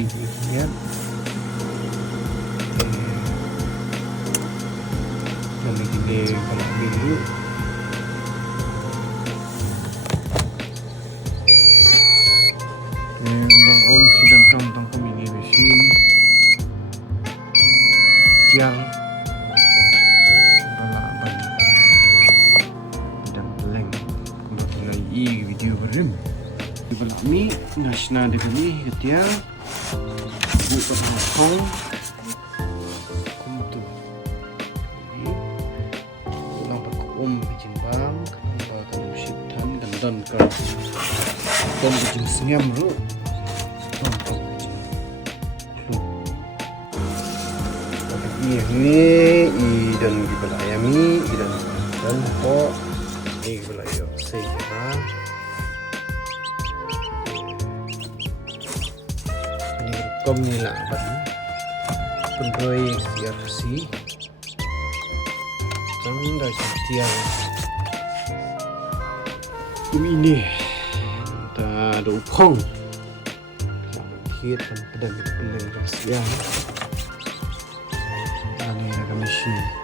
lihat gini kalau minggu bang om dan tong ini mesin tiang balaban dan leng untuk ngai video berim di balami nasna de kami tiang bu kong kumtu ulang pak bikin bang kan musik tan dan ka tom bikin senyam ru ini dan gibalayami dan po ini gibalayo sehingga ini kom nila ban penroy RC dan dari tiang ini ada upong kita pedang siang ini ada mesin